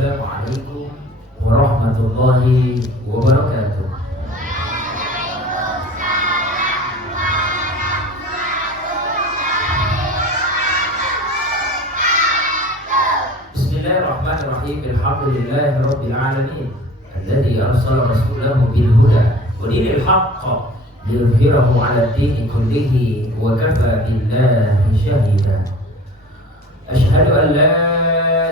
Assalamualaikum warahmatullahi wabarakatuh. Bismillahirrahmanirrahim. Alhamdulillahi rabbil alamin. Alladzi arsala rasulahu bil huda wa dinil haqq liyudhhirahu 'ala ad-dini kullihi wa kafa billahi shahida. Asyhadu an la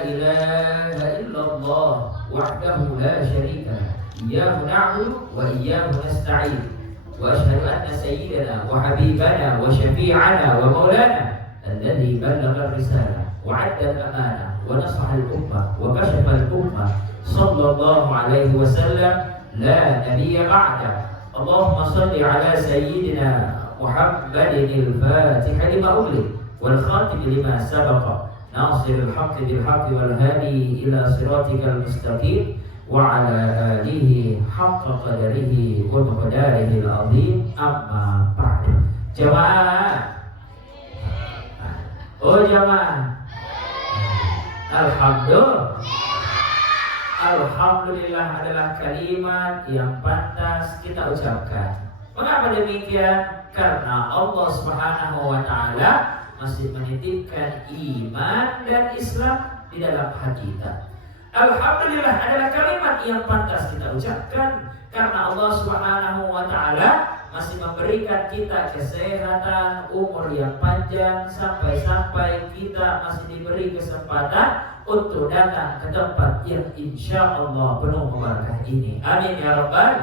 ilaha illallah wahdahu la syarika lah. Iyyahu na'budu wa iyyahu nasta'in. Wa asyhadu anna sayyidana wa habibana wa syafi'ana wa maulana alladzi ballagha ar-risalah wa 'adda al-amanah wa nasaha al-ummah wa kashafa al-ummah sallallahu alaihi wasallam la nabiyya ba'da. Allahumma shalli ala sayyidina Muhammadin al-Fatih lima ughliq wal khatim lima sabaqa nasiril haqqi bil haqqi wal hadi ila siratikal mustaqim wa ala alihi haqqa qadarihi wa miqdarihi al-azim. Amma ba'du. Jamaah, oh jamaah, Alhamdulillah adalah kalimat yang pantas kita ucapkan. Mengapa demikian? Karena Allah Subhanahu wa taala masih menitipkan iman dan Islam di dalam hati kita. Alhamdulillah adalah kalimat yang pantas kita ucapkan karena Allah Subhanahu wa taala masih memberikan kita kesehatan, umur yang panjang, sampai kita masih diberi kesempatan untuk datang ke tempat yang insya Allah penuh keberkahan ini. Amin ya rabbal.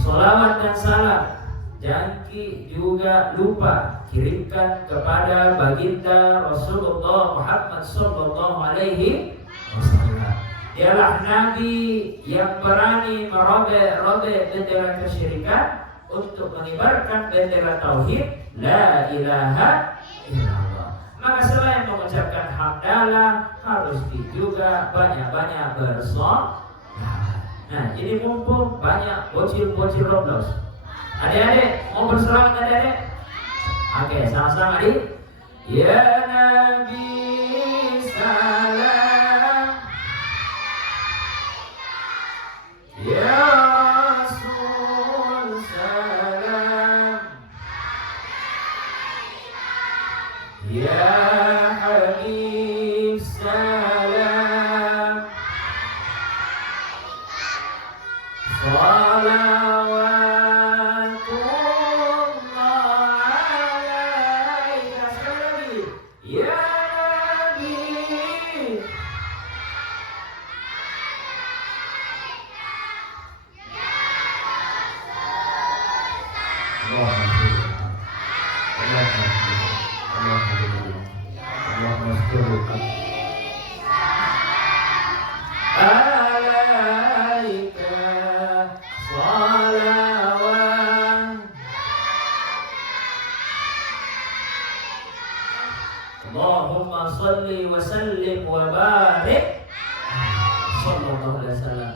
Salawat dan salam jangan juga lupa kirimkan kepada baginda Rasulullah Muhammad sallallahu alaihi wasallam. Dialah Nabi yang berani merobek bendera kesyirikan untuk mengibarkan bendera tauhid la ilaha illallah. Maka selain mengucapkan hamdalah harus juga banyak-banyak bersolawat. Nah, jadi mumpung banyak bocil-bocil Roblox. Adik-adik mau bersolawat adik-adik? Oke, sama-sama adik. Ya Nabi salam, ya Rasul salam, ya Habib salam, salawatullah alaika. Sekali lagi, ya Nabi. Allahumma salli wa sallim wa barik sallallahu alaihi wasallam.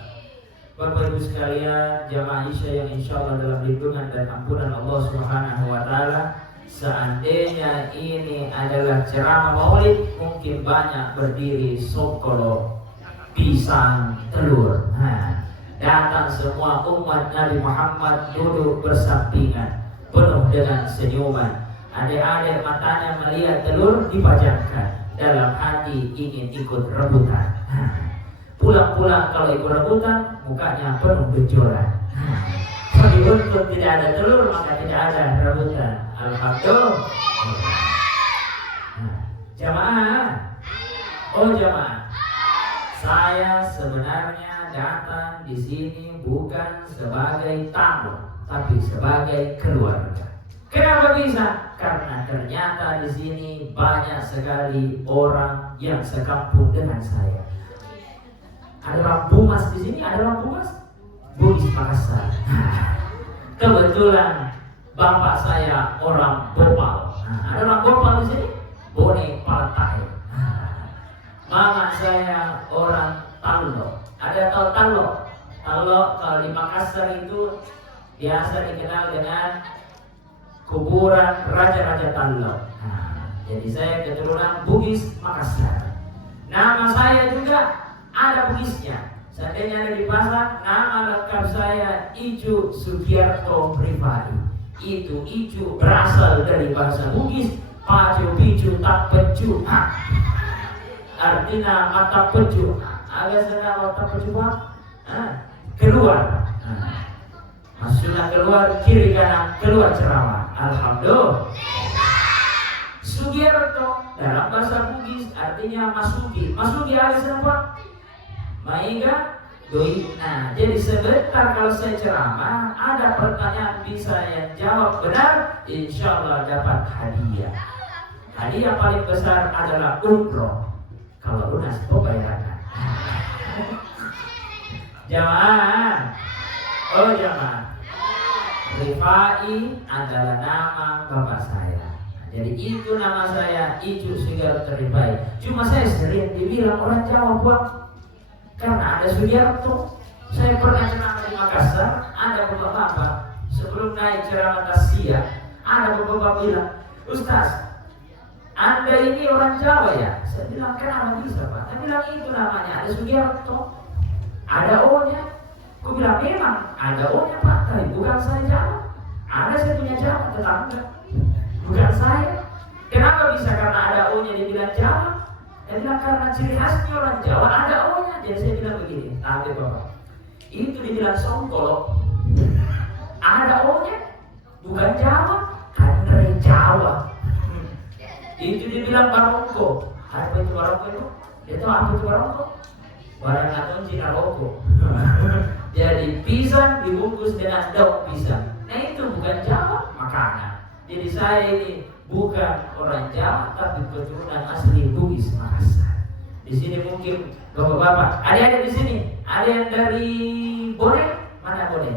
Bapak Ibu sekalian, jamaah Isya yang insya Allah dalam lindungan dan ampunan Allah Subhanahu wa taala. Seandainya ini adalah ceramah maulid, mungkin banyak berdiri sokolo, pisang, telur. Datang semua umat Nabi Muhammad duduk bersampingan, penuh dengan senyuman. Adik-adik matanya melihat telur dipajangkan, dalam hati ingin ikut rebutan. Pulang-pulang kalau ikut rebutan, mukanya penuh benjolan. Tapi untuk tidak ada telur, maka tidak ada rebutan. Alhamdulillah. Jamaah, oh jamaah, saya sebenarnya datang di sini bukan sebagai tamu, tapi sebagai keluarga. Kenapa bisa? Karena ternyata di sini banyak sekali orang yang sekampung dengan saya. Ada orang Bumas di sini, ada orang Bumas, Bugis Makassar. Kebetulan bapak saya orang Bopal. Ada orang Bopal di sini, Bone Paltai. Mama saya orang Tallo. Ada tahu Tallo? Tallo kalau di Makassar itu biasa dikenal dengan kuburan Raja-Raja Tallo. Jadi saya keturunan Bugis Makassar. Nama saya juga Maingga ada bugisnya. Seandainya ada di pasar, nama lengkap saya Icu Sugiarto Pribadi. Itu Icu berasal dari bahasa Bugis, Pacu Picu Tak Pecu. Artinya mata pecu. Agak sana mata pecu Pak. Keluar. Maksudnya keluar kiri kanan, keluar ceramah. Alhamdulillah. Sugiarto dalam bahasa Bugis artinya masuki. Masuki agak sana Pak. Maingga doi. Nah, jadi sebentar kalau saya ceramah ada pertanyaan bisa yang jawab benar, insya Allah dapat hadiah. Hadiah paling besar adalah umroh. Kalau lunas pembayaran. Jamaah. Oh jamaah. Rifai adalah nama bapak saya. Jadi itu nama saya Icu Sugiarto Rifai. Cuma saya sering dibilang orang Jawa Buat. Karena ada Sugiarto. Saya pernah ceramah di Makassar, ada bapak-bapak sebelum naik ceramah tasya, ada bapak-bapak bilang, Ustaz, Anda ini orang Jawa ya? Saya bilang, kenapa bisa Pak? Saya bilang itu namanya ada Sugiarto, ada O-nya. Aku bilang memang ada O-nya Pak, tapi bukan saya Jawa. Ada saya punya Jawa, tetangga, bukan saya. Kenapa bisa? Karena ada O-nya dibilang Jawa. Dia bilang karena ciri khasnya orang Jawa ada O-nya. Jadi saya bilang begini, tapi Bapak, itu dibilang Songkolo, ada O-nya, bukan Jawa, kan dari Jawa. Itu dibilang Barongko. Apa itu Barongko itu? Dia tahu apa itu Barongko? Barang atau Cina rokok. Jadi pisang dibungkus dengan daun pisang. Nah itu bukan Jawa makanan. Jadi saya ini bukan orang Jawa tapi keturunan asli Bugis Makassar. Di sini mungkin bapak-bapak, ada di sini, ada yang dari Bone, mana Bone?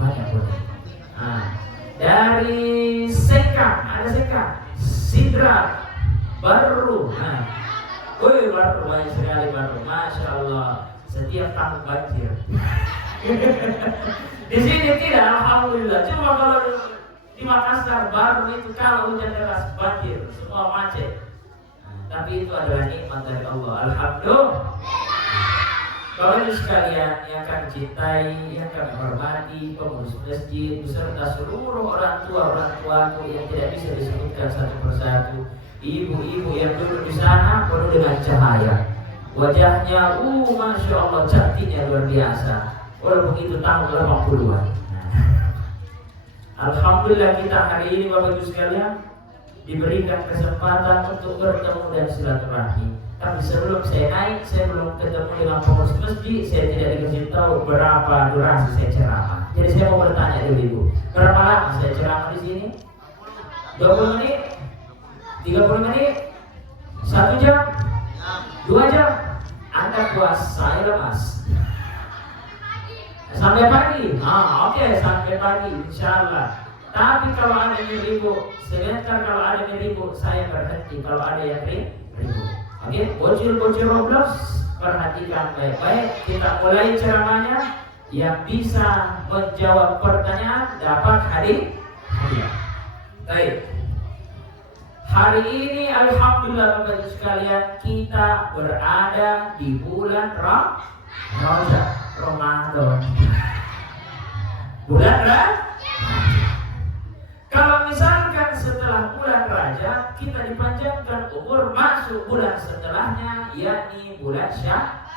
Banyak Bone. Dari Sekang, ada Sekang, Sidra, Baru. Woi Baru banyak sekali Baru, masya Allah. Setiap tahun banjir. Di sini tidak, alhamdulillah. Cuma kalau di Makassar Baru itu kalau hujan deras banjir, semua macet. Tapi itu adalah nikmat dari Allah. Alhamdulillah. Bapak-Ibu sekalian yang kami cintai, yang kami hormati, pengurus masjid beserta seluruh orang tuaku yang tidak bisa disebutkan satu persatu, ibu-ibu yang duduk di sana penuh dengan cahaya. Wajahnya, masya Allah, cantiknya luar biasa. Walaupun itu tahun 80-an. Alhamdulillah kita hari ini Bapak-Ibu sekalian diberikan kesempatan untuk bertemu dan silaturahmi. Tapi sebelum saya naik, saya belum ketemu dengan pengurus masjid, saya tidak dikasih tahu berapa durasi saya ceramah. Jadi saya mau bertanya dulu Ibu, berapa lama saya ceramah di sini? 20 menit? 30 menit? 1 jam? 2 jam? Anda puas, saya lemas. Sampai pagi? Oke, sampai pagi, insya Allah. Tapi kalau ada yang ribut, sebentar kalau ada yang ribut, saya berhenti. Kalau ada yang ribut, oke, bocil-bocil Roblox, perhatikan baik-baik. Kita mulai ceramahnya. Yang bisa menjawab pertanyaan dapat hadiah. Baik. Hari ini alhamdulillah Bapak Ibu sekalian kita berada di bulan Ramadan. Bulan Kalau misalkan setelah bulan Rajab kita dipanjangkan umur masuk bulan setelahnya, yakni bulan Sya'ban.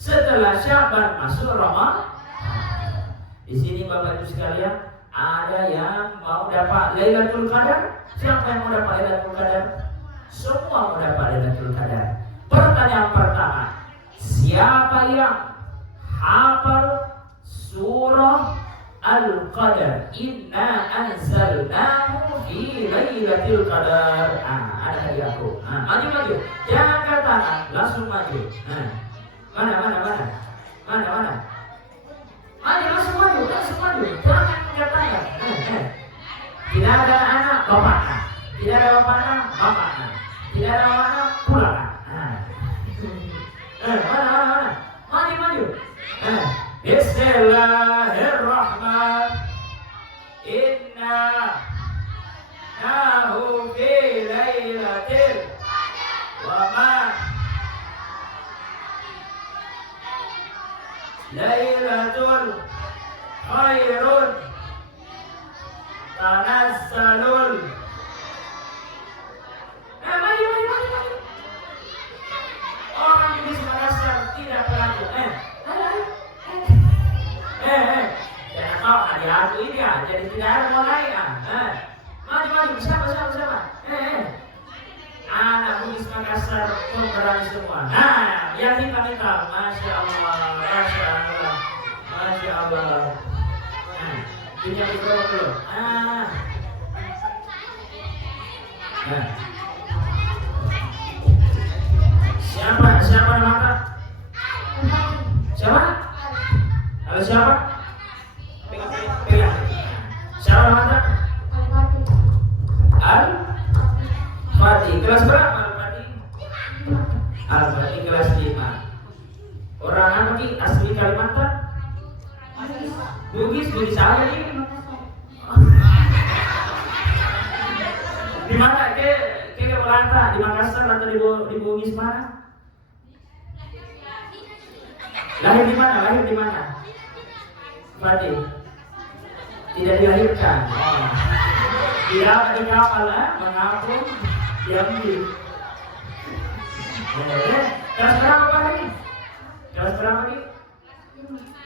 Setelah Sya'ban masuk Ramadan. Di sini Bapak Ibu sekalian, ada yang mau dapat Lailatul Qadar? Siapa yang mau dapat Lailatul Qadar? Semua mau dapat Lailatul Qadar. Pertanyaan pertama, siapa yang hafal surah Al-Qadar? Inna anzalnahu fi Lailatul Qadar. Ada hadiah aku. Maju. Jangan angkat tangan, langsung maju. Mana? Langsung maju. Jangan angkat tangan. Tidak ada anak, bapak. Tidak ada bapak, bapak. Tidak ada bapak, pulang. Mana? Maju. Bismillahirrahmanirrahim. Inna nahu fi lailatil wa ma Lailatul khairun tanassalul. Mari. Orang di Makassar tidak pelaku. Jangan kau hadiah ini ya, jadi tidak ada mulai ya. Maju, siapa? Anak Bugis Makassar pemberani semua. Nah, yang kita minta, masya Allah. Punya mikrofon dulu. Siapa nama Anda? Siapa? Halo siapa? Pegang. Siapa nama Anda? Al-Fatih. Kelas berapa Al-Fatih? Al-Fatih kelas 5. Orang apa ki? Asli Kalimantan? Bugis aja nih. Di mana? Ke Melanta, di Makassar atau di Bugis mana? Lahir di mana? Fatih. Tidak dilahirkan. Dia di kapal, mengapung, diambil. Kelas berapa Pak ini? Kelas berapa nih?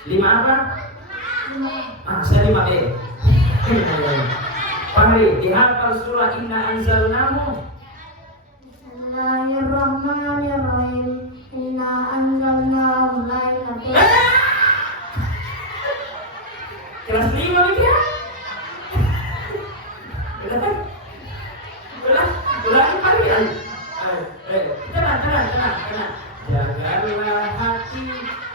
5 apa? Saya 5B. Pak Hari, dihafal surah Inna Anzalnahu. Bismillahirrahmanirrahim. Inna anzalnahu lailatul. Kelas 5 nih ya? Ulangi pagi ya. Tenang. Janganlah hati,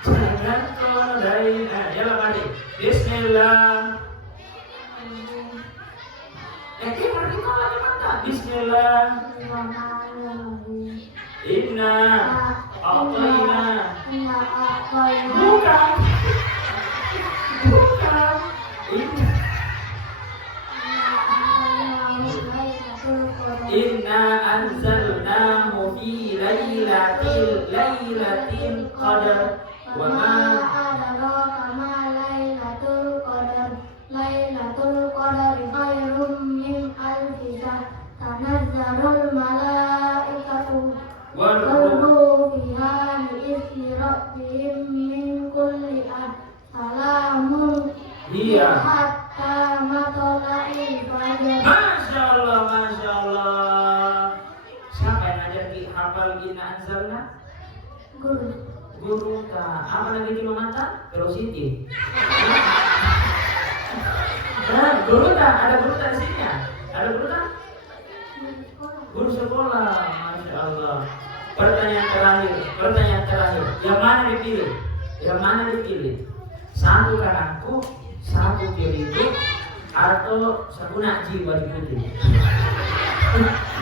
jangan kodai. Jalan pagi. Bismillah. Mari kau lagi mantap. Bismillah. Inna a'tayna. Bukan. Inna anzalnahu fi lailatin qadar wa ma adraka ma lailatul qadar. Lailatul qadar khairum min alfi syahr. Tanazzalul malaikatu war-ruhu fiha bi'izni rabbihim min kulli amr. Salamun hiya hatta matla'il fajr. Masya Allah. Siapa yang ngajar di hafal Inna Anzalna? Guru ta. Apa lagi di mata? Terus Siti. Guru ta, ada guru ta di sini ya? Ada guru ta? Guru sekolah. Masya Allah. Pertanyaan terakhir. Yang mana dipilih? Satu kananku, satu kiriku, atau sakuna jiwa dipilih.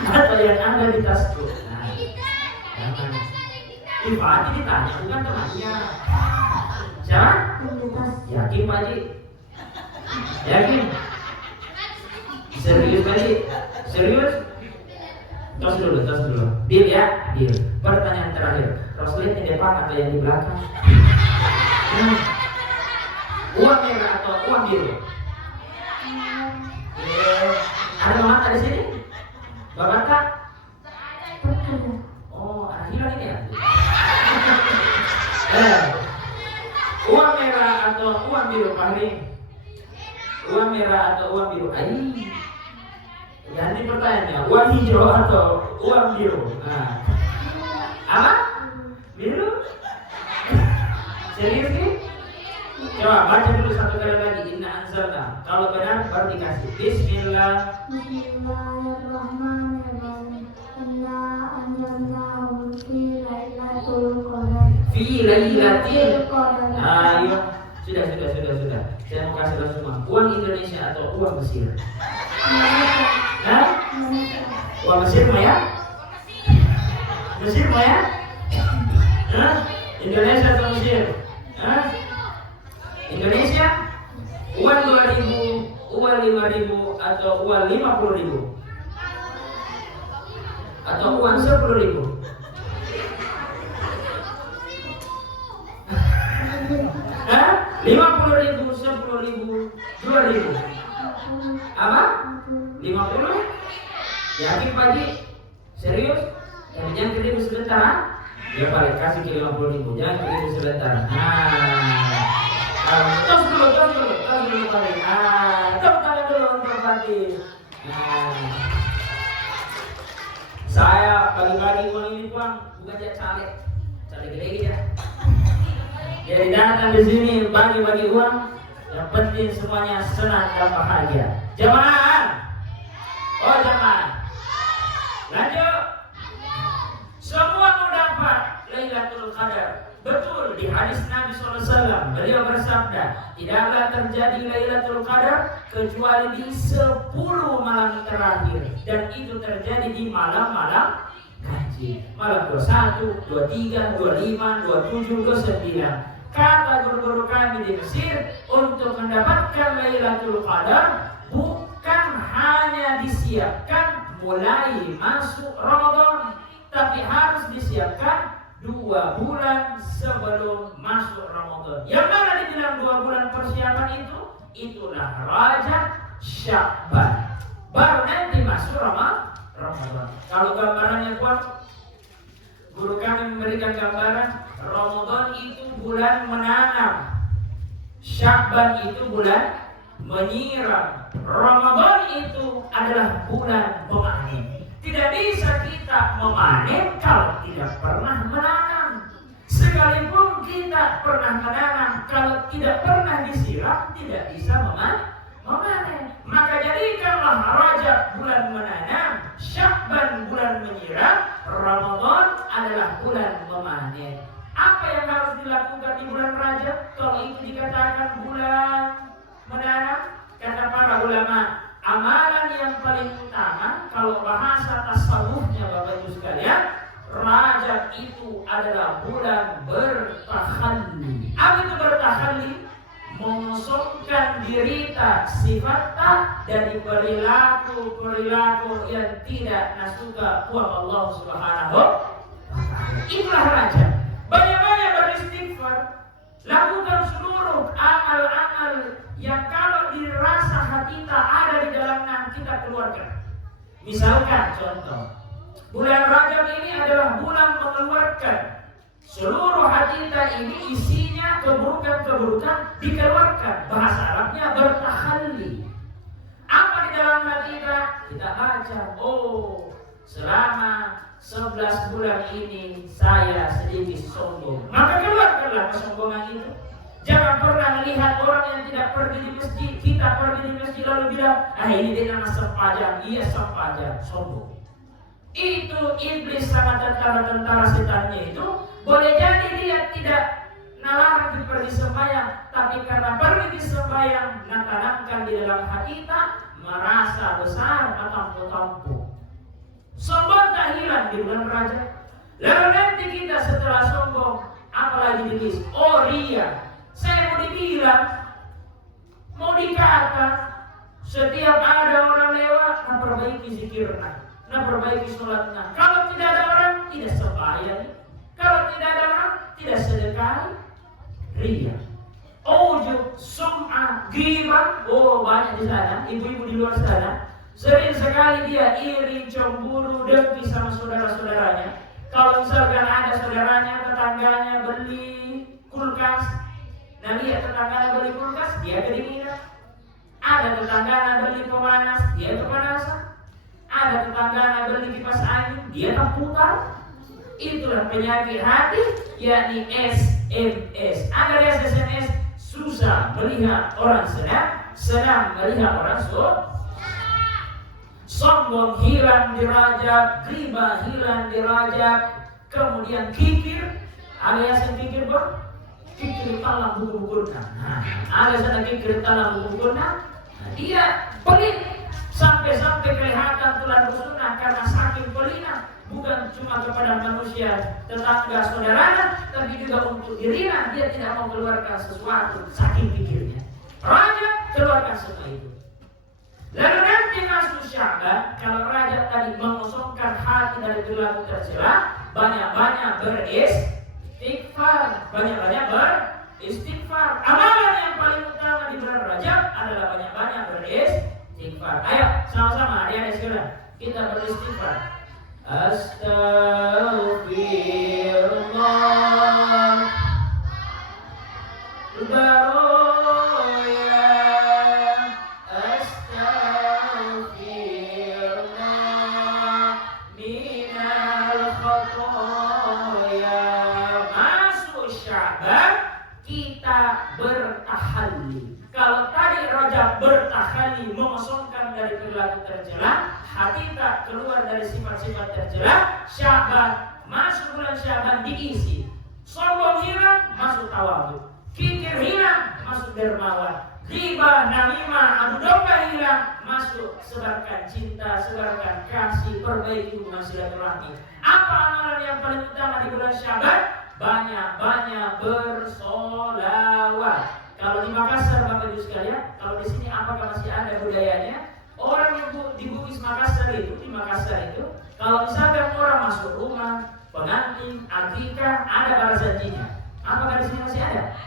Atau yang ada di tasku. Nah, yang mana? Fatih ditanya, bukan temannya. Siapa? Yakin Pak Haji? Yakin? Serius Pak Haji? Serius? Tos dulu. Deal ya? Deal. Pertanyaan terakhir. Rasulullah yang di depan atau yang di belakang? Uang merah atau uang biru? Ada mata di sini? Bapak tak? Oh, anak hilang ini ya? Uang merah atau uang biru, Pak Hari? Uang merah atau uang biru? Ganti pertanyaannya, uang hijau atau uang biru? Nah. Apa? Biru? Serius nih? Coba baca dulu satu kali lagi. Inna anzalna. Kalau benar baru dikasih. Bismillahirrahmanirrahim. Inna anzalnahu fi lailatul qadar. Fi lailatul qadar. Ayo. Sudah. Saya mau kasih tahu semua. Uang Indonesia atau uang Mesir? Uang Mesir Maya? Mesir Maya? Indonesia atau Mesir? Indonesia? Uang 2.000, uang 5.000 atau uang 50.000? Atau uang 10.000? 50.000, 10.000, 2.000. Apa? 50? Yakin Pak Haji? Serius? Jangan ketipu sebentar, ha? Ya paling kasih ke 50.000, jangan ketipu sebentar. Tos dulu paling. Tepuk tangan dulu untuk Pak Haji. Saya pagi-pagi uang ini Bang, bukan caleg gede ya. Jadi datang di sini bagi-bagi uang, yang penting semuanya senang dan bahagia. Jamaah, jamaah, lanjut. Semua mau dapat Lailatul Qadar. Betul, di hadis Nabi SAW beliau bersabda, tidaklah terjadi Lailatul Qadar kecuali di 10 malam terakhir, dan itu terjadi di malam-malam ganjil. Malam 21, 23, 25, 27, 29. Kata guru-guru kami di Mesir, untuk mendapatkan Lailatul Qadar bukan hanya disiapkan mulai masuk Ramadan, tapi harus disiapkan 2 bulan sebelum masuk Ramadan. Yang mana dibilang 2 bulan persiapan itu? Itulah Rajab, Sya'ban. Baru nanti masuk Ramadan. Kalau gambarannya kuat, guru kami memberikan gambaran, Ramadan itu bulan menanam, Sya'ban itu bulan menyiram, Ramadan itu adalah bulan memanen. Tidak bisa kita memanen kalau tidak pernah menanam. Sekalipun kita pernah menanam, kalau tidak pernah disiram, tidak bisa memanen. Maka jadikanlah Rajab bulan menanam, Sya'ban bulan menyiram, Ramadan adalah bulan memanen. Apa yang harus dilakukan di bulan Rajab? Kalau itu dikatakan bulan menanam, kata para ulama, amalan yang paling utama, kalau bahasa tasawufnya Bapak Ibu sekalian, Rajab itu adalah bulan bertahalli. Apa itu bertahalli? Mengosongkan diri tak, sifat tak dari perilaku yang tidak nasuka kuat Allah Subhanahu wa ta'ala. Itulah Rajab. Banyak-banyak beristighfar, lakukan seluruh amal-amal yang kalau dirasa hati kita ada di dalamnya, kita keluarkan. Misalkan contoh, bulan Rajab ini adalah bulan mengeluarkan seluruh hati kita ini, isinya keburukan-keburukan dikeluarkan. Bahasa Arabnya bertahalli. Apa di dalam hati kita? Kita baca, selama 11 bulan ini saya sedikit sombong. Maka keluarkanlah kesombongan itu. Jangan pernah melihat orang yang tidak pergi di masjid. Kita pergi di masjid lalu bilang, ini dia nama sempajang. Iya sempajang, sombong. Itu iblis sama tentara-tentara setannya itu. Boleh jadi dia tidak nalarang pergi sembahyang, tapi karena pergi sembahyang, natanamkan di dalam hati kita merasa besar atau tampu. Sombong tak hilang di bulan Rajab. Lalu nanti kita setelah sombong, apalagi ditulis, ria. Saya mau dibilang, mau dikata, setiap ada orang lewat, perbaiki zikirnya, perbaiki sholatnya. Kalau tidak ada orang, tidak sembahyang. Kalau tidak ada orang, tidak sedekah. Ria, ujub, sum'ah, ghibah. Banyak di sana, ibu-ibu di luar sana. Sering sekali dia iri, cemburu, dengki sama saudara-saudaranya. Kalau misalkan ada saudaranya, tetangganya beli kulkas, lihat tetangganya beli kulkas, dia kedinginan. Ada tetangganya beli pemanas, dia kepanasan. Ada tetangganya beli kipas angin, dia terputar. Itulah penyakit hati, yakni SMS. Agar SMS susah melihat orang senang melihat orang sombong hilang di Rajab, ghibah hilang di Rajab. Kemudian kikir, alias yang kikir bang, kikir talang buku-bukunya. Alias yang kikir talang buku-bukunya, dia pelit sampai kelihatan tulang rusuknya karena saking pelitnya. Bukan cuma kepada manusia, tetangga, saudara, tapi juga untuk dirinya. Dia tidak mau keluarkan sesuatu, saking pikirnya. Rajab keluarkan semua itu. Lalu nanti masuk Sya'ban, kalau Rajab tadi mengosongkan hati dari perilaku tercela, banyak-banyak beristighfar, amalan istighfar. Astaghfirullah Baroya, astaghfirullah minal khotoya. Masuk Sya'ban kita bertahalli. Kalau tadi Rajab bertahalli mengosongkan dari perilaku tercela, hati tak keluar dari sifat-sifat tercela, Sya'ban masuk bulan Sya'ban diisi. Sombong hilang, masuk tawadhu. Kikir hilang, masuk dermawan. Ghibah, namimah, adu domba hilang, masuk sebarkan cinta, sebarkan kasih, perbaiki hubungan silaturahmi. Apa amalan yang paling utama di bulan Sya'ban? Banyak-banyak bersolawat. Kalau di Makassar, Bapak Ibu sekalian, kalau di sini apakah masih ada budayanya? Orang yang di Bugis Makassar itu, di Makassar itu, kalau misalkan orang masuk rumah, pengantin, akikah, ada balas janjinya. Apakah di sini masih ada?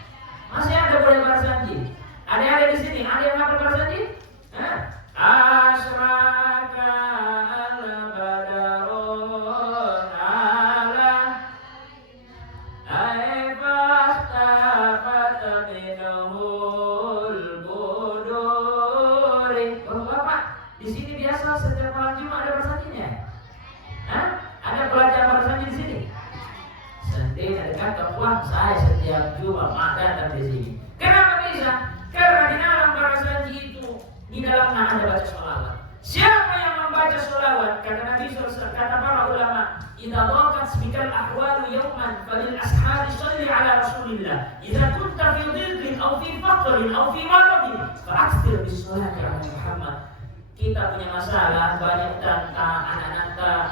Masih ada budaya balas janji. Ada di sini, ada yang apa balas janji? Asyraka al-badarun ala aifastafat minhul buduri. Bapak, di sini biasa setiap malam Jumat ada balas janjinya. Ada pelajaran balas janji di sini. Sendiri ada kata puan saya setiap Jumat datang di sini. Kenapa bisa? Karena di dalam balas janji itu di dalamnya ada baca sholawat. Siapa yang membaca sholawat? Kata Nabi SAW, kata para ulama, idza daqat bikal ahwalu yawman falil ashari sholli ala rasulillah. Idza kunta fi dhilqin aw fi faqrin aw fi maradin fa'akthir bis sholati ala Muhammad. Kita punya masalah banyak tentang anak-anak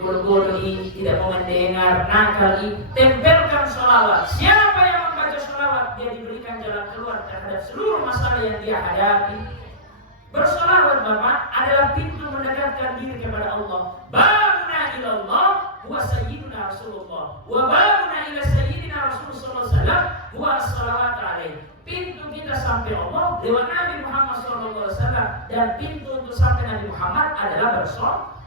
bodoh-bodoh ini tidak mau mendengar, nakal ini, tempelkan sholawat. Siapa yang membaca sholawat, dia diberikan jalan keluar terhadap seluruh masalah yang dia hadapi. Bersolawat Bapak adalah pintu mendekatkan diri kepada Allah. Babuna ilallah huwa sayyiduna Rasulullah, wa babuna ila sayyidina Rasulullah sallallahu alaihi wasallam huwa as-salawat alaihi. Pintu kita sampai Allah lewat Nabi Muhammad sallallahu alaihi wasallam, dan pintu untuk sampai Nabi Muhammad adalah bersolawat.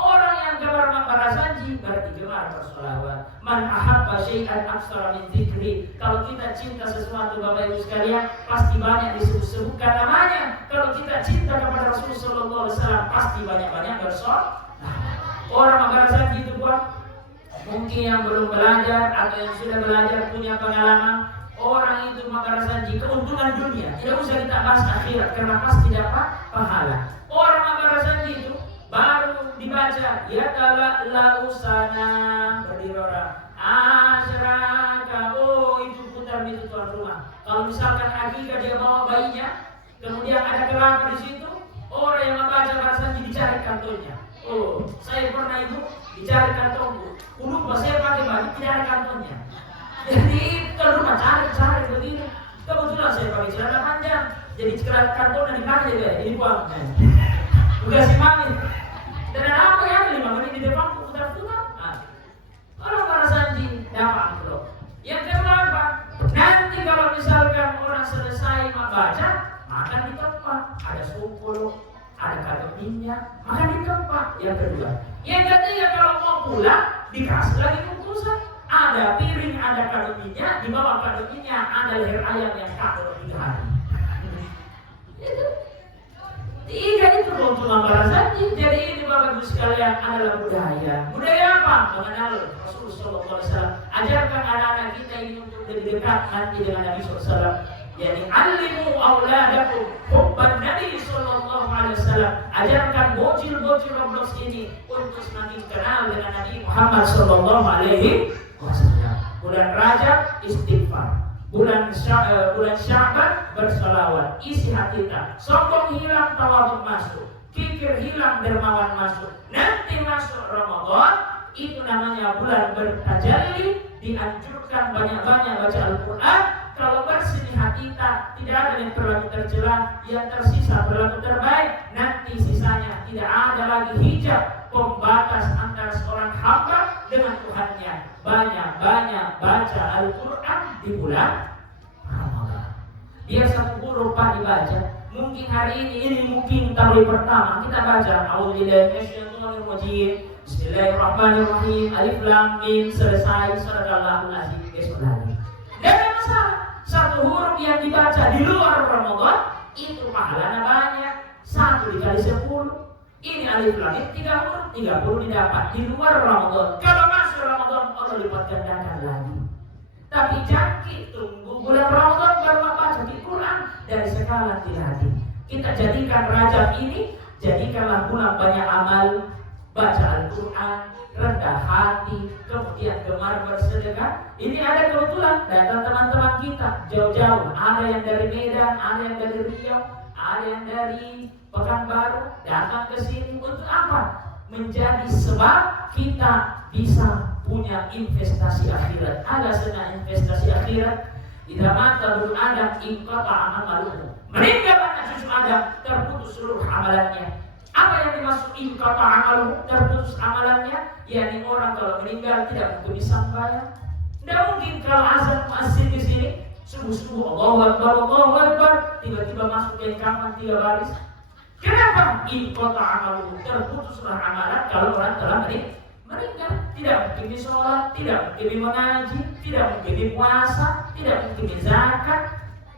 Orang yang gemar membalas janji berarti gemar bersolawat. Man ahabba syai'an aktsara min dzikri. Kalau kita cinta sesuatu Bapak Ibu sekalian, pasti banyak disebut-sebutkan namanya. Kalau kita cinta kepada Rasulullah sallallahu alaihi wasallam, pasti banyak-banyak bersolawat. Orang membalas janji itu buat mungkin yang belum belajar atau yang sudah belajar punya pengalaman. Orang itu membalas janji keuntungan dunia, tidak usah kita bahas akhirat karena pasti dapat pahala. Orang membalas janji itu baru dibaca ya tala'la usana berdiri orang asyraka, oh itu putar di tuan rumah. Kalau misalkan akikah dia bawa bayinya, kemudian ada kelapa di situ, orang yang membaca balas janji dicari kantongnya. Oh, saya pernah ibu dicari kantongku, lupa saya pakai baju tidak ada kantongnya. Jadi kalau rumah cari begini, kebetulan saya pakai celana panjang, jadi kantongnya dipakai deh, ini buang. Udah si mami. Dan apa ya 5 menit di depan putar-putar. Kalau balas janji dapat loh. Yang kedua apa? Nanti kalau misalkan orang selesai membaca, makan di tempat. Ada suku, ada kado minyak, makan di tempat. Yang kedua. Yang ketiga kalau mau pulang dikasih lagi bungkusan. Ada piring, ada kado minyak, di bawah kado minyak ada leher ayam yang kado 3 hari. Itu. Tiga itu untuk membalas janji. Jadi ini Bapak Ibu sekalian adalah budaya. Budaya apa? Mengenal Rasulullah SAW. Ajarkan anak-anak kita ini untuk lebih dekat nanti dengan Nabi SAW. Yani alimu auladakum hubban Nabi SAW. Ajarkan bocil-bocil Roblox ini untuk semakin kenal dengan Nabi Muhammad SAW. Bulan Rajab istighfar. Bulan Sya'ban bersolawat, isi hati kita. Sombong hilang, tawadhu masuk. Kikir hilang, dermawan masuk. Nanti masuk Ramadan, itu namanya bulan bertajalli. Dianjurkan banyak-banyak baca Al-Quran. Kalau bersih hati kita, tidak ada yang berlaku tercela, yang tersisa berlaku terbaik. Nanti sisanya tidak ada lagi hijab, pembatas antara seorang hamba dengan Tuhannya. Banyak-banyak baca Al-Quran di bulan Ramadan. Biar 1 huruf Pak dibaca, Mungkin hari ini mungkin tarawih pertama kita baca A'udzubillahi minasyaitonir rajim, Bismillahirrahmanirrahim, Alif Lam Mim, selesai, Sadaqallahul Azim, besok lagi. Dan ada masalah, satu huruf yang dibaca di luar Ramadan itu pahalanya banyak, 1 dikali 10. Ini Alif Lam Mim 3 huruf, 30 didapat di luar Ramadan. Kalau masuk Ramadan Allah lipat gandakan lagi. Tapi jangkit tunggu bulan Ramadan baru baca di Quran dari sekarang dilatih. Kita jadikan Rajab ini, jadikanlah bulan banyak amal, baca Al-Quran, rendah hati, kemudian gemar bersedekah. Ini ada kebetulan datang teman-teman kita jauh-jauh, ada yang dari Medan, ada yang dari Riau, ada yang dari Pekanbaru, datang ke sini untuk apa? Menjadi sebab kita bisa punya investasi akhirat. Ada senang investasi akhirat. Idza mata ibnu Adam inqata'a amaluhu. Meninggal anak cucu Adam, terputus seluruh amalannya. Apa yang dimaksud inqata'a amaluhu, terputus amalannya? yakni orang kalau meninggal tidak mungkin bisa membayar. Tidak mungkin kalau azan muazzin di sini subuh-subuh Allahu Akbar, tiba-tiba masuk ke kamar 3 baris. Kenapa? Inqata'a amaluhu, terputuslah amalan kalau orang telah meninggal. Tidak mungkin sholat, tidak mungkin mengaji, tidak mungkin puasa, tidak mungkin zakat.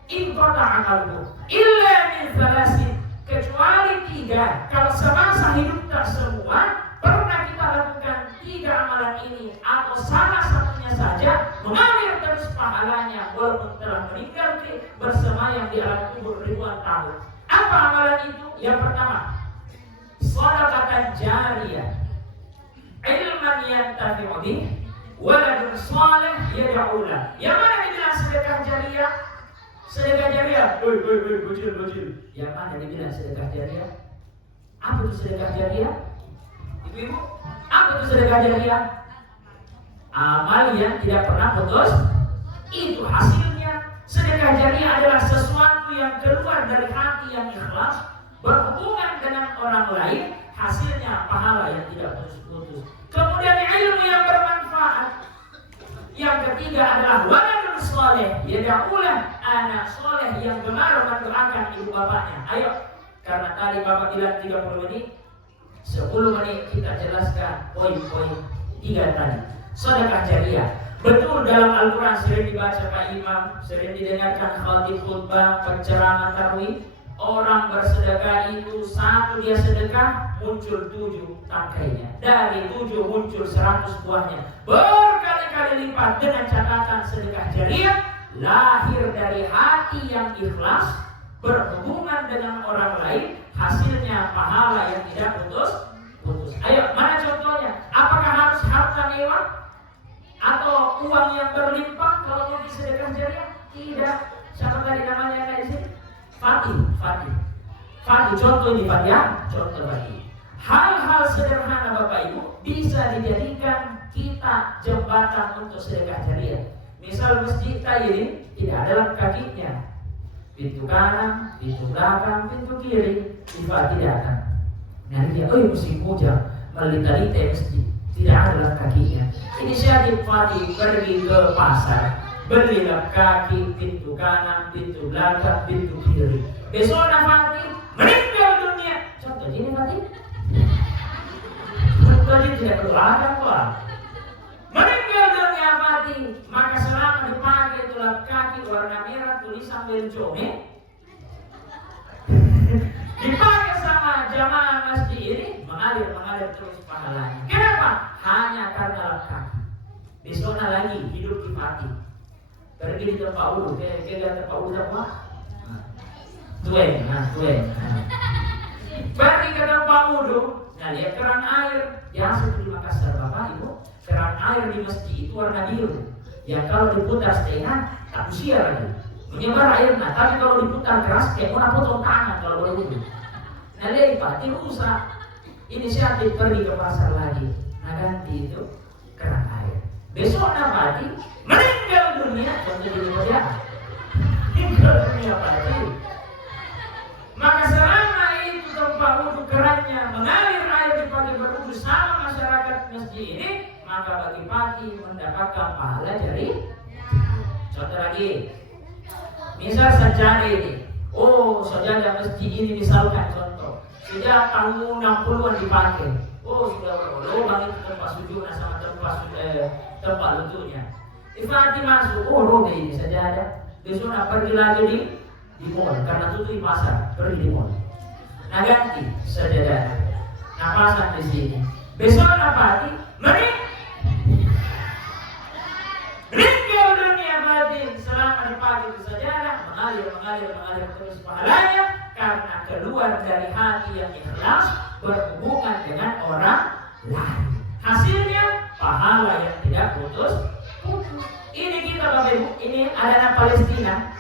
Inqata'a amaluhu illa min thalasin, kecuali 3. Kalau semasa hidup tak semua pernah kita lakukan 3 amalan ini, atau salah satunya saja mengalir terus pahalanya walaupun telah meninggal bersemayam di alam kubur ribuan tahun. Apa amalan itu? Yang pertama, shadaqatan jariyah, ilman yantafi'u bih, waladun shalih yad'u lahu. Yang mana dibilang sedekah jariyah? Sedekah jariyah, bocil. Yang mana dibilang sedekah jariyah? Apa itu sedekah jariyah? Ibu-ibu, apa itu sedekah jariyah? Amal yang tidak pernah putus, itu hasilnya. Sedekah jariyah adalah sesuatu yang keluar dari hati yang ikhlas, berhubungan dengan orang lain, hasilnya pahala yang tidak putus-putus. Kemudian ilmu yang bermanfaat. Yang ketiga adalah waladun shalih yad'u lahu, anak soleh yang gemar mendoakan ibu bapaknya. Ayo, karena tadi bapak bilang 30 menit, 10 menit kita jelaskan poin-poin 3 tadi. Sedekah jariyah. Betul, dalam Al-Quran sering dibaca Pak Imam, sering didengarkan khatib khutbah, penceramah tarawih. Orang bersedekah itu, 1 dia sedekah, muncul 7 tangkainya. Dari 7 muncul 100 buahnya. Berkali-kali lipat dengan catatan sedekah jariyah, lahir dari hati yang ikhlas, berhubungan dengan orang lain, hasilnya pahala yang tidak putus. Ayo, mana contohnya? Apakah harus harta mewah? Atau uang yang berlimpah kalau mau sedekah jariyah? Tidak. Siapa tadi namanya yang di sini? Fatih, contoh ini Pak ya, contoh lagi. Hal-hal sederhana Bapak Ibu bisa dijadikan kita jembatan untuk sedekah jariyah. Misal masjid ini tidak ada lampu kakinya, pintu kanan, pintu belakang, pintu kiri, tidak ada. Nah dia, musim hujan, melita-lita masjid, tidak ada lampu kakinya. Inisiatif Fatih pergi ke pasar, beli lampu kaki, pintu kanan, pintu belakang, pintu kiri. Besok Fatih meninggal dunia. Contoh ini Fatih. Contoh ini tidak perlu ada Pak. Meninggal dunia Fatih, maka selama dipakai itu lampu kaki warna merah tulisan Bencome, dipakai sama jamaah masjid ini, mengalir terus pahalanya. Kenapa? Hanya karena lampu kaki. Besoknya lagi hidup di Fatih. Pergi di tempat ulu, ke tempat ulu apa? Tueng. Pergi ke tempat wudhu, nah lihat keran air. Biasa di Makassar Bapak Ibu, keran air di masjid itu warna biru. Yang kalau diputar setengah, tak usia lagi, menyebar airnya. Tapi kalau diputar keras, kayak orang potong tangan kalau boleh wudhu. Nah lihat Pak, rusak. Inisiatif pergi ke pasar lagi. Nah ganti itu keran air. Besoknya Fatih meninggal dunia, contoh di Indonesia. Meninggal dunia Fatih. Maka selama itu tempat wudhu kerannya mengalir air dipakai berwudhu sama masyarakat masjid ini, maka bagi Fatih mendapatkan pahala dari. Contoh lagi, misal sajadah ini Oh, sajadah masjid ini misalkan contoh, sudah tahun 60-an dipakai. Oh, sudah berlubang itu tempat sujud sama tempat lututnya. Ifati masuk, oh robe ini sajadah. Besok nak pergi lagi di mall karena tutup di pasar, pergi di mall. Nah ganti sajadah. Nah pasang di sini. Besok apa? Mending ringgau dunia batin selama dipakai itu sajadah mengalir terus pahalanya karena keluar dari hati yang ikhlas berhubungan dengan orang lain. Hasilnya pahala yang tidak putus. Ini kita Bapak Ibu, ini ada Palestina.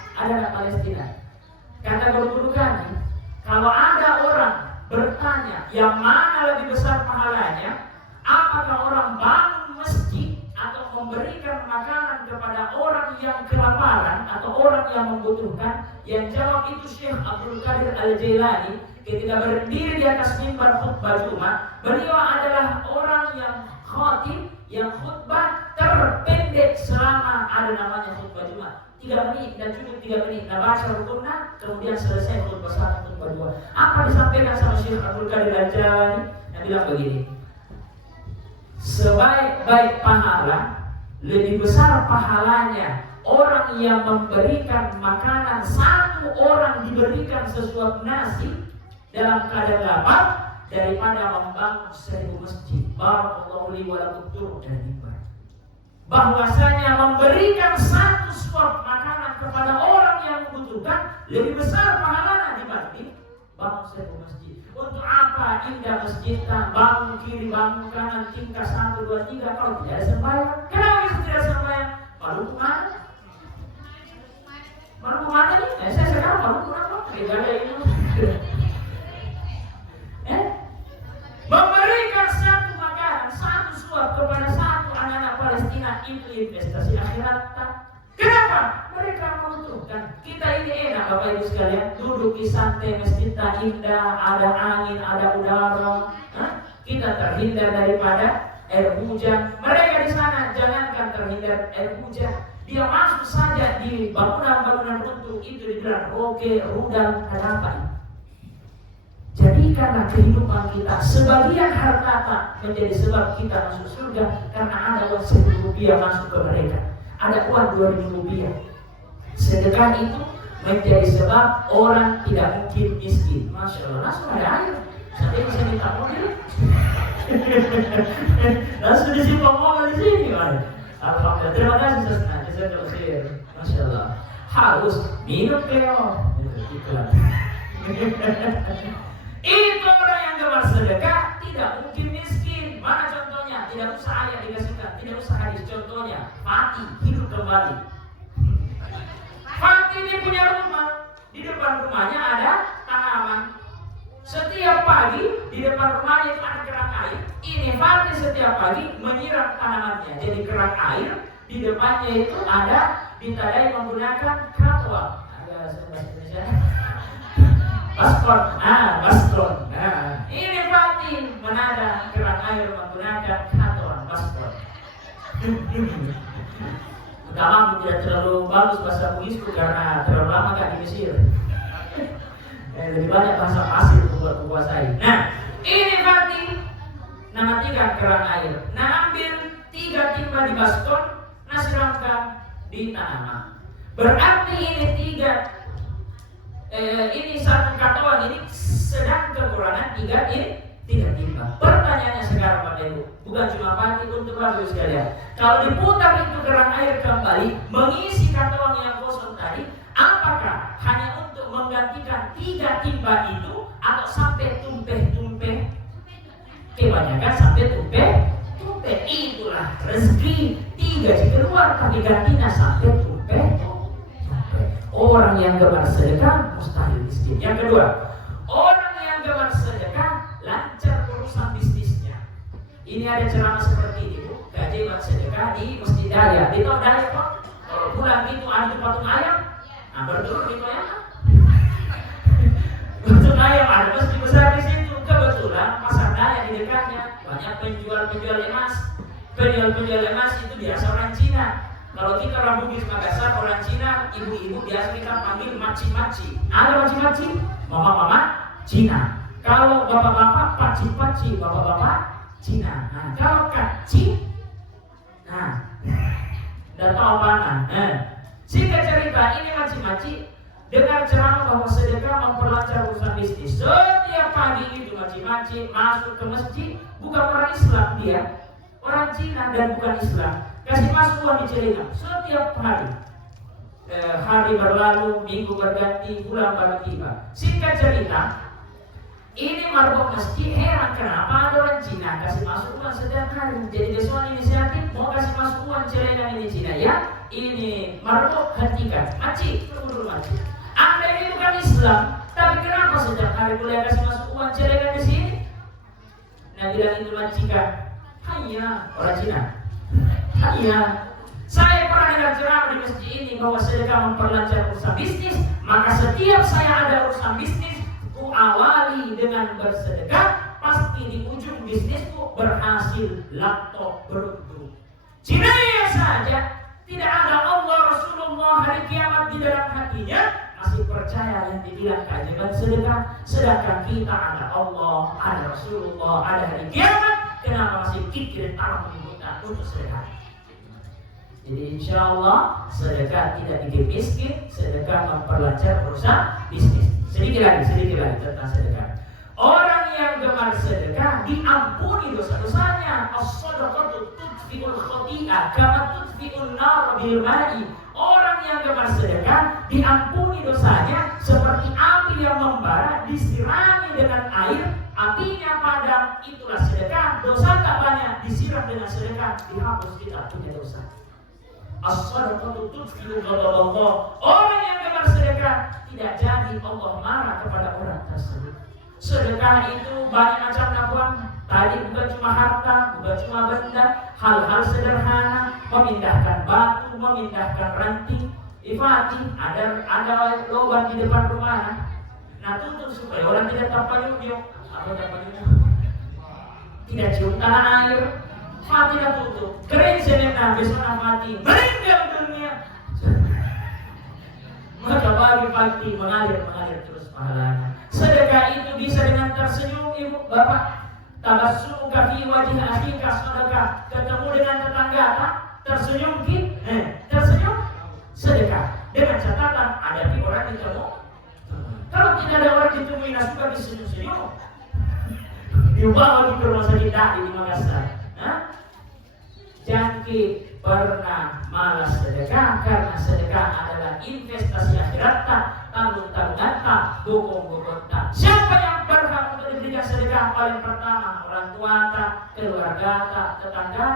Kata guru kami, kalau ada orang bertanya yang mana lebih besar pahalanya, apakah orang bangun masjid atau memberikan makanan kepada orang yang kelaparan atau orang yang membutuhkan? Yang jawab itu Syekh Abdul Qadir Al-Jailani ketika berdiri di atas mimbar khutbah Jumat. Beliau adalah orang yang khatib, yang khutbah terpendek selama ada namanya khutbah Jumat. 3 menit dan cukup 3 menit. Nah baca rukunnya, kemudian selesai khutbah 1, khutbah 2. Apa disampaikan sama Syekh Abdul Qadir Al-Jailani? Dia bilang begini, sebaik-baik pahala, lebih besar pahalanya orang yang memberikan makanan, satu orang diberikan sesuap nasi dalam keadaan lapar daripada membangun 1000 masjid. Barakallahu li wa lakum turun dan mimbar. Bahwasanya memberikan satu suap makanan kepada orang yang membutuhkan lebih besar pahalanya dibanding bangun 1000 masjid. Untuk apa indah masjid, bangun kiri, bangun kanan, tingkat 1, 2, 3 kalau tidak ada sembahyang? Kenapa itu tidak sembahyang? Maluku mana? Maluku mana nih? Saya sekarang maluku apa? Tidak ini. Memberikan satu makanan, satu suap kepada satu anak-anak Palestina itu investasi akhirat. Kenapa? Mereka membutuhkan. Kita ini enak Bapak Ibu sekalian, duduk di santai masjid indah, ada angin, ada udara. Kita terhindar daripada air hujan. Mereka di sana jangankan terhindar air hujan, dia masuk saja di bangunan-bangunan runtuh itu dibilang roke, rudal, ada apa ini? Jadi karena kehidupan kita, sebagian harta menjadi sebab kita masuk surga karena ada uang 1000 rupiah masuk ke mereka, ada uang 2000 rupiah. Sedekah itu menjadi sebab orang tidak mungkin miskin. Masya Allah, langsung ada air. Saya bisa minta mobil. Langsung disimpan mobil di sini. Alhamdulillah, terima kasih Sesna. Jazakallahu. Masya Allah. Harus minum Cleo. Itu orang yang gemar sedekah tidak mungkin miskin. Mana contohnya? Tidak usah ayat dikasihkan, tidak usah hadis. Contohnya, Fatih hidup kembali. Fatih ini punya rumah, di depan rumahnya ada tanaman. Setiap pagi di depan rumahnya itu ada keran air. Ini Fatih setiap pagi menyiram tanamannya. Jadi keran air di depannya itu ada ditandai menggunakan katwa. Ada bahasa Indonesia. Baskon. Ini Fatih menada keran air menggunakan katwa, baskon. Kamu tidak terlalu bagus bahasa Inggrisku karena terlalu lama gak di Mesir. Lebih banyak bahasa pasir untuk kuasai. Nah, ini Fatih nama 3 keran air. Nah, ambil 3 timba di baskon, nah siramkan di tanaman. Berarti ini 3 ini satu katuan ini sedang kekurangan 3 timba. Pertanyaannya sekarang Bapak Ibu, bukan cuma Fatih, untuk Bapak Ibu sekalian. Kalau diputar itu keran air kembali mengisi katuan yang kosong tadi, apakah hanya untuk menggantikan 3 timba itu atau sampai tumpeh-tumpeh? Kebanyakan sampai tumpeh. Itulah rezeki 3 keluar tapi gantinya sampai tumpeh. Orang yang gemar sedekah mustahil miskin. Yang kedua, orang yang gemar sedekah lancar urusan bisnisnya. Ini ada ceramah seperti ini, Bu. Keajaiban sedekah di Masjid Daya. Di tahu Daya kok? Kalau pulang itu ada patung ayam, nah berturut gitu ya. Patung ayam ada masjid besar di situ. Kebetulan pasar Daya di dekatnya banyak penjual emas. Penjual emas itu biasa orang Cina. Kalau kita orang Bugis Makassar, orang Cina, ibu-ibu biasa kita panggil maci-maci. Ada maci-maci, mama-mama Cina. Kalau bapak-bapak, paci-paci, bapak-bapak Cina. Nah, kalau kaci, nah, udah tahu mana? Singkat cerita, ini maci-maci dengar ceramah bahwa sedekah memperlancar urusan bisnis. Setiap pagi itu maci-maci masuk ke masjid, bukan orang Islam dia, orang Cina dan bukan Islam. Kasih masuk uang di celengan setiap hari. Hari berlalu, minggu berganti, bulan baru tiba. Singkat cerita, ini marbot masjid heran kenapa ada orang Cina kasih masuk uang setiap hari. Jadi dia inisiatif mau kasih masuk uang celengan ini Cina ya. Ini marbot hentikan, maci, tunggu dulu maci. Anda ini bukan Islam, tapi kenapa setiap hari kuliah kasih masuk uang celengan di sini? Nah bilang itu majikan, hanya orang Cina. Iya, saya pernah dengar ceramah di masjid ini bahwa sedekah memperlancar urusan bisnis. Maka setiap saya ada urusan bisnis, ku awali dengan bersedekah. Pasti di ujung bisnisku berhasil, laptop beruntung. Cina saja tidak ada Allah Rasulullah hari kiamat di dalam hatinya, masih percaya yang dibilang keajaiban sedekah. Sedangkan kita ada Allah, ada Rasulullah, ada hari kiamat. Kenapa masih kikir tahu kita untuk sedekah? Jadi insya Allah sedekah tidak bikin miskin, sedekah memperlancar urusan bisnis. Sedikit lagi tentang sedekah. Orang yang gemar sedekah diampuni dosa-dosanya. As-shadaqatu tudfi'ul khati'ah kama tudfi'un nar bil ma'i. Orang yang gemar sedekah diampuni dosanya seperti api yang membara disirami dengan air, apinya padam. Itulah sedekah. Dosa tak banyak disiram dengan sedekah, dihapus kita punya dosa. As-shadaqatu tudfi'u ghadaballah. Orang yang gemar sedekah tidak jadi Allah marah kepada orang tersebut. Sedekah itu banyak macam nabuan. Tadi bukan cuma harta, bukan cuma benda, hal-hal sederhana, memindahkan batu, memindahkan ranting. Ifati, ada lubang di depan rumah. Nah tutup supaya orang tidak terpayung. Apa terpayung? Tidak cium tanah air. Mati dah tutup, kering sebenarnya, besoknya mati, meninggal dunia. Maka bagi fakti mengalir terus pahalanya. Sedekah itu bisa dengan tersenyum ibu bapak. Tabassumuka fi wajhi akhika sedekah. Ketemu dengan tetangga tersenyum tersenyum sedekah. Dengan catatan ada di orang ditemu. Kalau tidak ada orang ditemui suka disenyum-senyum. Dibawa di rumah sakit di Makassar. Jangkit pernah malas sedekah karena sedekah adalah investasi akhirat. Tanggung-tanggungan dukung siapa yang berhak untuk diberikan sedekah? Paling pertama orang tua keluarga tetangga,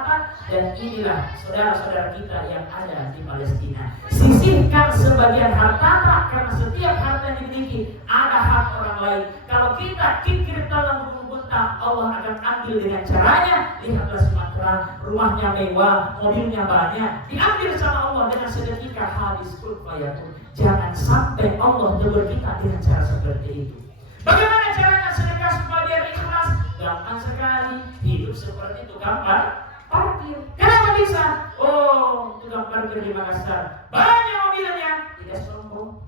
dan inilah saudara-saudara kita yang ada di Palestina. Sisihkan sebagian harta karena setiap harta yang dimiliki ada hak orang lain. Kalau kita kikir dalam Allah akan ambil dengan caranya. Lihatlah Sumatera, rumahnya mewah, mobilnya banyak, diambil sama Allah dengan seketika habis kun fayakun. Jangan sampai Allah tegur kita dengan cara seperti itu. Bagaimana caranya sedekah supaya biar ikhlas? Gampang sekali. Hidup seperti tukang parkir. Kenapa bisa? Oh, tukang parkir di Makassar banyak mobilnya, tidak sombong.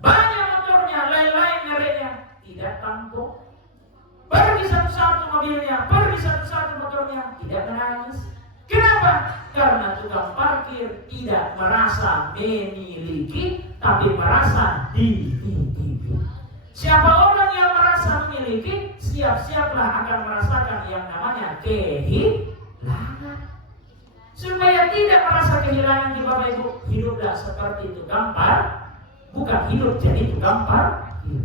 Banyak motornya, lain-lain mereknya, tidak tampung. Pergi satu-satu mobilnya, pergi satu-satu motornya, tidak menangis. Kenapa? Karena tukang parkir tidak merasa memiliki, tapi merasa dimiliki. Siapa orang yang merasa memiliki, siap-siaplah akan merasakan yang namanya kehilangan. Supaya tidak merasa kehilangan di Bapak Ibu, hiduplah seperti tukang parkir, bukan hidup jadi tukang parkir.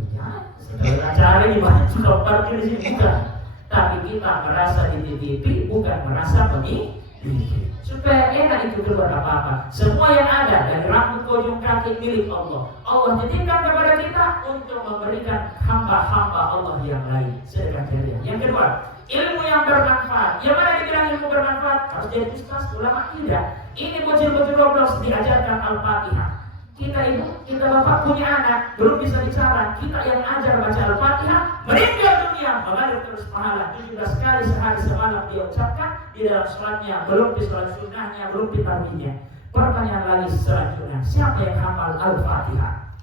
Setelah cari di mana tukang parkir di sini bukan, tapi kita merasa di TV, bukan merasa memiliki. Supaya enak itu keluar apa-apa. Semua yang ada dari rambut ke ujung kaki milik Allah. Allah titipkan kepada kita untuk memberikan hamba-hamba Allah yang lain. Sedekah jariah. Yang kedua, ilmu yang bermanfaat. Yang mana dibilang ilmu bermanfaat? Harus jadi ustaz, ulama? Tidak. Ini bocil-bocil 12 diajarkan Al-Fatihah. Kita ibu, kita bapak punya anak, belum bisa bicara, kita yang ajar baca Al-Fatihah, meninggal dunia, mengalir terus pahala 17 kali sehari semalam dia ucapkan di dalam sholatnya, belum di sholat sunnahnya, belum di tarbinya. Pertanyaan lagi selanjutnya, siapa yang hafal Al-Fatihah?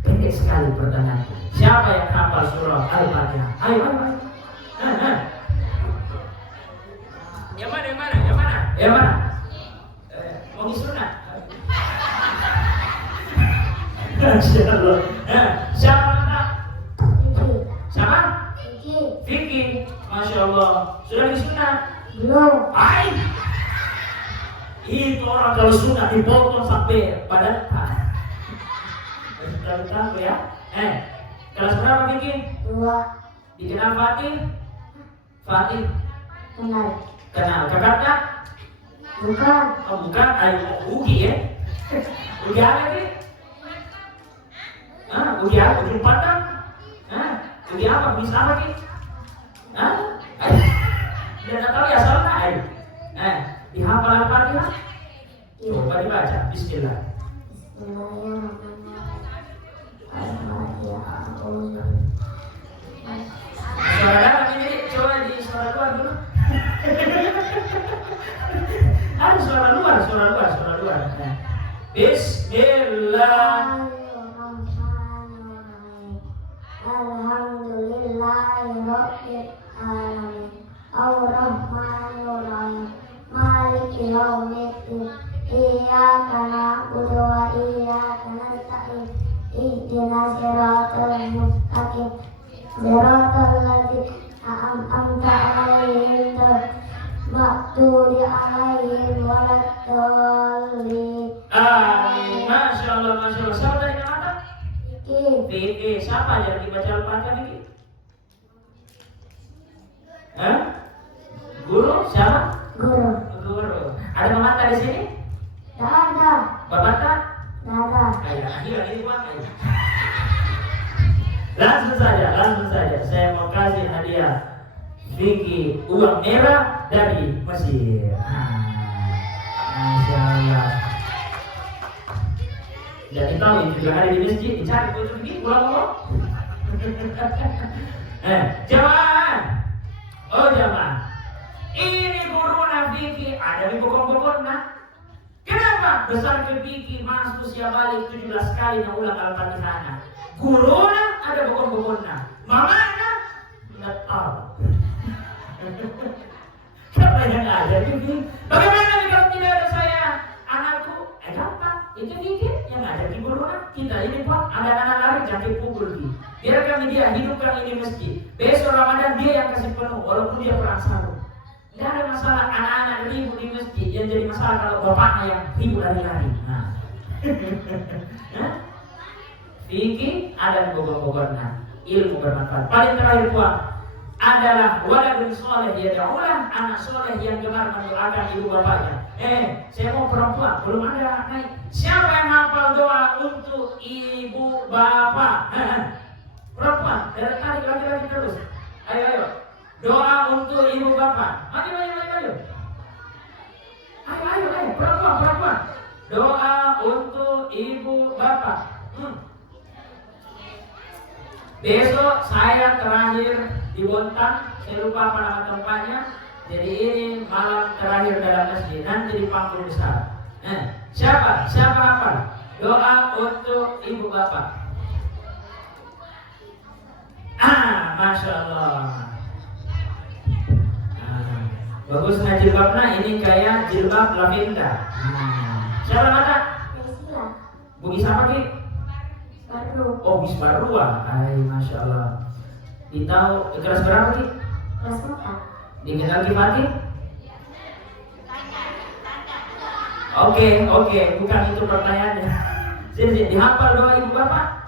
Pendek sekali pertanyaan. Siapa yang hafal surah Al-Fatihah? Ayo, ayo, ayo. Yang mana? Mau disunat? Masya Allah. Siapa anak? Siapa? Vicky. Masya Allah. Sudah disunat? Belum. Ay! Itu orang kalau sunat dipotong sampai badan. Sudah tahu ya? Kelas berapa Vicky? 2. Dikenal Fatih? Fatih? Kenal. Kenal. Kakaknya? Bukan. Oh bukan, ayo Ugi ya? Ugi apa sih? Ugi apa? Ugi Padang? Ugi apa? Bisa apa sih? Dia tahu ya soalnya ayo. Dihafal Al-Fatihah? Coba dibaca. Bismillah. Suara dalam ini coba di suara luar dulu. Suara luar. Bismillah. Alhamdulillahirabbil alamin. Ar-Rahmanir-Rahim. Maliki yaumiddin. Iyyaka na'budu wa iyyaka nasta'in. Ihdinas siratal mustaqim. Siratal ladzina an'amta 'alaihim maghdubi 'alaihim waladdallin. Amin. Masya Allah. Siapa dari kata? Iki. Siapa yang dibaca Al-Fatihah ini? Guru? Siapa? Guru. Ada pemata di sini? Tak ada. Pemata? Tak ada. Ayo, ini uang. Langsung saja. Saya mau kasih hadiah Vicky uang merah dari Mesir. Masya Allah. Jadi tahu itu juga ada di masjid, dicari untuk ini pulang. Jamaah. Ini guru Vicky ada di pokok-pokok nah. Kenapa besar ke Vicky masuk usia balik 17 kali na ulang Al-Fatihah? Guru ada pokok-pokok nah. Mamanya nggak tahu. Siapa yang ada Vicky? Bagaimana kalau tidak ada saya anakku? Gampang. Itu Vicky yang ada di guru kita ini Pak. Ada anak lari jangan pukul Vicky. Biarkan dia hidupkan ini masjid. Besok Ramadan dia yang kasih penuh walaupun dia perang sarung. Tidak ada masalah anak-anak ribut di masjid. Yang jadi masalah kalau bapaknya yang ribut lari-lari. Vicky ada di bogor-bogornya. Ilmu bermanfaat. Paling terakhir Pak adalah waladun soleh dia daulah anak soleh yang gemar mendoakan ibu bapaknya. Saya mau perempuan belum ada naik. Siapa yang hafal doa untuk ibu bapak? Perempuan dari tadi laki-laki terus. Ayo. Doa untuk ibu bapak. Maju. Ayo. Perempuan. Doa untuk ibu bapak. Besok saya terakhir di Bontang. Saya lupa apa nama tempatnya. Jadi ini malam terakhir dalam masjid. Nanti di panggung besar. Siapa apa? Doa untuk ibu bapak. Masya Allah. Bagus jilbabnya ini kayak jilbab lavender. Siapa ada? Bugis apa Ki? Baru. Oh, bis baru Masya Allah. Ditahu kelas berapa Ki? Kelas 4. Dikenal Ki Fatih? Oke, bukan itu pertanyaannya. Sini, dihafal doa ibu bapak?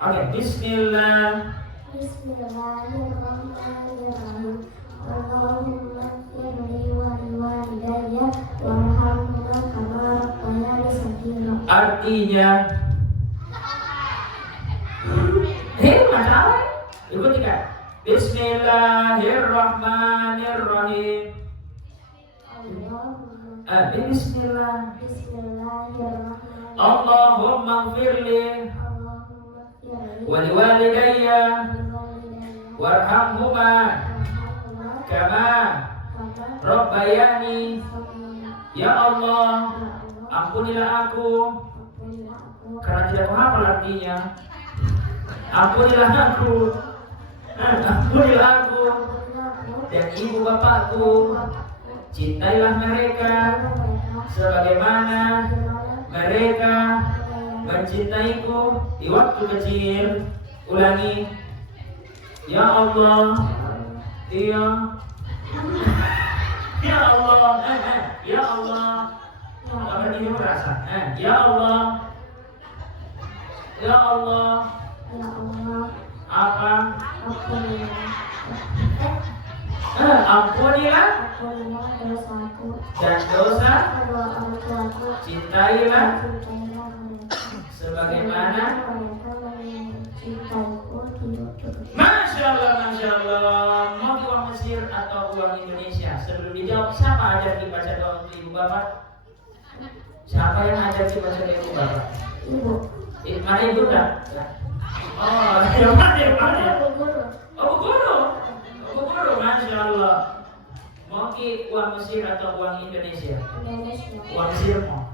Oke, Bismillah. Bismillahirrahmanirrahim. Allahumma firli wa liwalidayya warhamhuma kama rabbayani saghira. Artinya masalah. Ikuti kan? Bismillahirrahmanirrahim. Allahumma Bismillah. Bismillahirrahmanirrahim. Allahumma ighfirli wa liwalidayya warhamhuma kama rabbayani. Ya Allah, ampunilah aku karena tidak menghafal artinya. Ampunilah aku dan ibu bapakku. Cintailah mereka sebagaimana mereka mencintaiku di waktu kecil. Ulangi. Ya Allah. Iya. Ya Allah. Ya Allah. Apa ini merasa? Ya Allah. Ya Allah. Apa? Ampunilah dan dosa. Cintailah sebagaimana. Masya Allah, Masya Allah. Mau uang Mesir atau uang Indonesia? Sebelum dijawab, siapa ajar dibaca doa untuk ibu bapak? Siapa yang ajar dibaca doa ibu bapak? Ibu. Mana ibu dah? Oh, yang mana? Oh, guru. Oh, guru. Masya Allah. Mau ki uang Mesir atau uang Indonesia? Uang Mesir mau.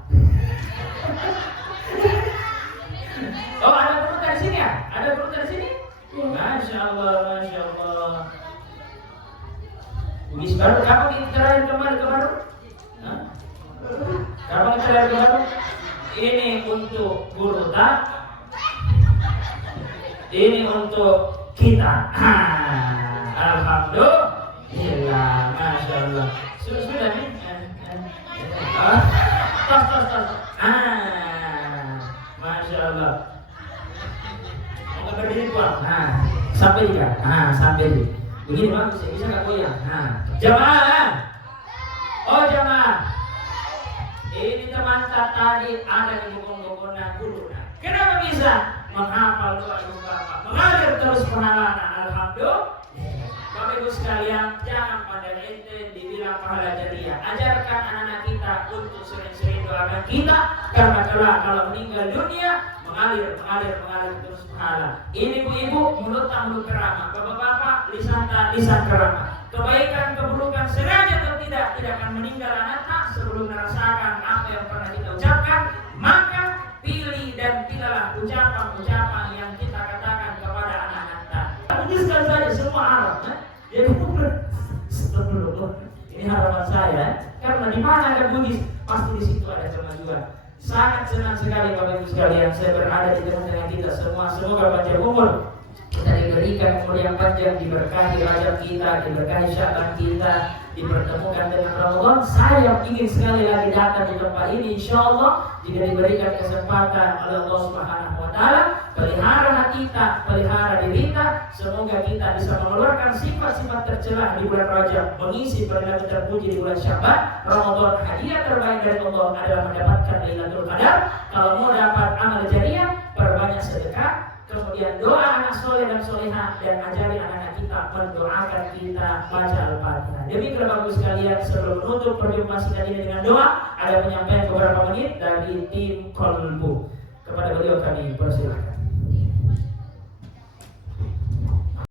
Oh, ada perutan di sini ya? Ada perutan di sini? Masya Allah, Masya Allah. Bis baru, kamu terakhir kemarin? Kamu terakhir kemarin? Ini untuk guru tak? Ini untuk kita. Alhamdulillah, Masya Allah. Sudah nih? Tos. Masya Allah. Mau berdiri kuat. Sampai juga. Sampai. Begini bagus, bisa nggak goyang? Jamaah. Oh jamaah. Ini teman tadi ada di buku-bukunya guru. Kenapa bisa menghafal doa ibu bapak? Mengalir terus pahalanya. Alhamdulillah. Bapak ibu sekalian, jangan pandang ente dibilang pahala jariah. Ajarkan anak-anak kita untuk sering-sering doakan kita, karena kalau meninggal dunia mengalir terus pahala. Ini ibu-ibu mulut mulut keramah, bapak-bapak lisan keramah. Kebaikan keburukan sengaja atau tidak akan meninggal anak sebelum merasakan apa yang pernah kita ucapkan. Maka pilih dan pilihlah ucapan-ucapan yang kita katakan kepada anak-anak kita. Tuliskan saja semua Arab. Jadi ini harapan saya, karena di mana ada Buddhis pasti di situ ada kemajuan. Sangat senang sekali Bapak Ibu sekalian saya berada di tengah-tengah kita semua. Semoga panjang umur kita diberikan umur yang panjang, diberkahi Rajab kita, diberkahi Sya'ban kita, dipertemukan dengan Ramadan. Saya ingin sekali lagi datang di tempat ini insyaallah jika diberikan kesempatan oleh Allah Subhanahu wa taala. Pelihara hati kita, pelihara diri kita. Semoga kita bisa mengeluarkan sifat-sifat tercela di bulan Rajab, mengisi perilaku terpuji di bulan Sya'ban, Ramadan. Hadiah terbaik dari Allah adalah mendapatkan Lailatul Qadar. Kalau mau dapat amal jariah, perbanyak sedekah, kemudian doa anak soleh dan solehah, dan ajari anak-anak kita mendoakan kita baca Al-Fatihah. Demikian Bapak Ibu sekalian, sebelum menutup perjumpaan kita ini dengan doa, ada penyampaian beberapa menit dari tim Kolbu. Kepada beliau kami persilakan.